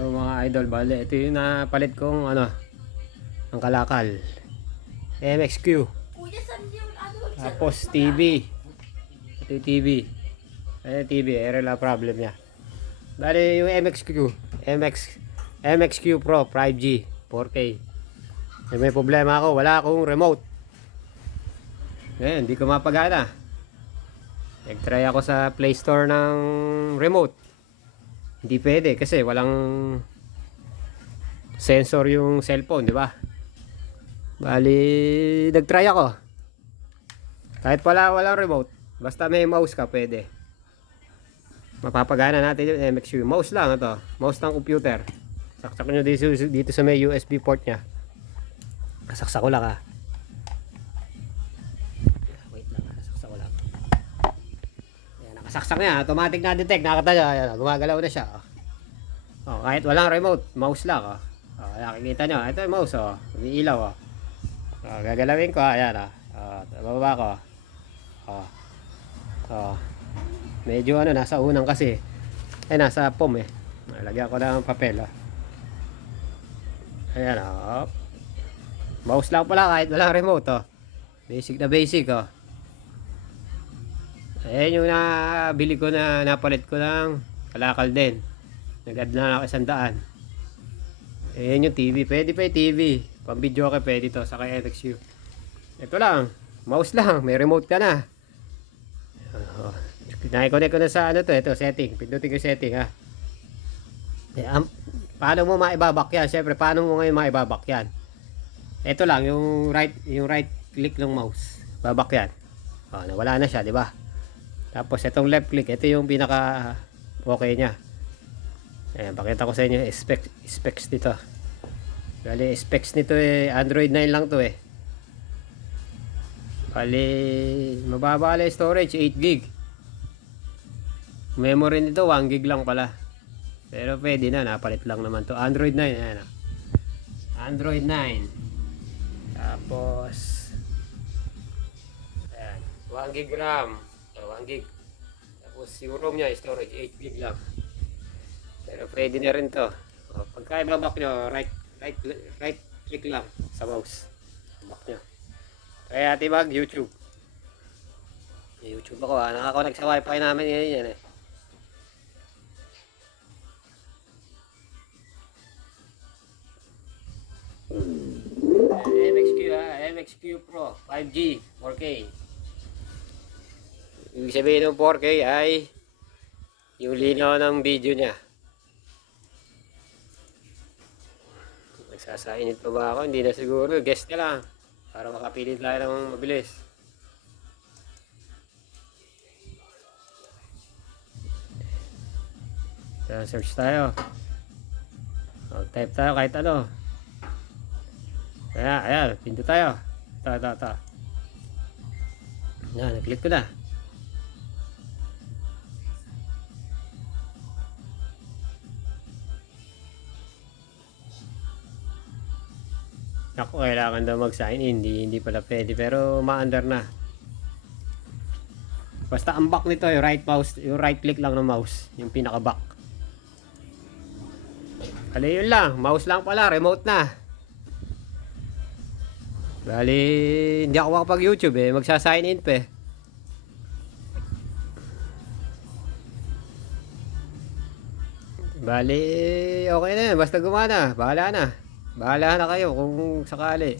Hello mga idol, bale ito yung napalit kong ang kalakal MXQ, tapos TV. Ito yung TV. Ayan yung TV, error problem niya. Bale yung MXQ Pro 5G 4K. May problema ako, wala akong remote. Ngayon, hindi ko mapagana. Nag-try ako sa Play Store ng remote. Hindi pwede kasi walang sensor yung cellphone, di ba? Bali, nag-try ako. Kahit walang remote, basta may mouse ka, pwede. Mapapagana natin yung MXQ. Mouse lang ito. Mouse ng computer. Saksak nyo dito sa may USB port nya. Saksak ko lang ha. Wait lang ha. Saksak ko lang. Ayan, nakasaksak niya. Automatic na detect. Nakakita nyo. Ayan, gumagalaw na siya. Oh, kahit walang remote, mouse lang. Oh. Oh, nakikita nyo. Ito yung mouse. Oh. Umiilaw. Oh. Oh, gagalawin ko. Ayan. Oh. Bababa ko. Oh. Oh. Medyo nasa unang kasi. Nasa pom eh. Lagyan ko ng papel. Oh. Ayan. Oh. Mouse lang pala kahit walang remote. Oh. Basic na basic. Oh. Ayan yung nabili ko na napalit ko ng kalakal din. Nag-add na ako 100. Ayan yung TV. Pwede pa yung TV. Pang video ka pwede to. Saka MXQ. Ito lang. Mouse lang. May remote ka na. Na-connect ko na sa ito setting. Pindutin ko setting ha. Paano mo maibabak yan? Siyempre, paano mo ngayon maibabak yan? Ito lang, yung right click ng mouse. Babak yan. Nawala na siya, di ba? Tapos itong left click, ito yung pinaka okay niya. Ayan, pakita ko sa inyo specs dito. Bali, specs nito Android 9 lang to Bali, mababa lang storage, 8GB. Memory nito 1GB lang pala. Pero pwede na, napalit lang naman to. Android 9, ayan. Android 9. Tapos ayan, 1GB RAM. 1GB. Tapos yung ROM niya, storage 8GB lang. Pero pwede na rin to. Pagka ibabak nyo, right click lang sa mouse. Ibabak nyo. Kaya tibag YouTube. YouTube ako nakakonect sa wifi namin yan MXQ Pro 5G 4K. Ibig sabihin ng 4K ay yung linaw ng video niya. Nagsasainit pa ba ako? Hindi na siguro. Guess na lang. Para makapili tayo ng mabilis. Search tayo. Type tayo kahit ano. Ayan. Pinto tayo. Ito. Yan, nag-click ko na. Ako, kailangan daw mag-sign in. Hindi pala pwede. Pero ma-under na. Basta ang back nito, yung right click lang ng mouse. Yung pinaka-back. Yun lang. Mouse lang pala. Remote na. Bali, hindi ako makapag-YouTube magsa-sign in pa Bali, okay na yan. Basta gumana. Bahala na kayo kung sakali.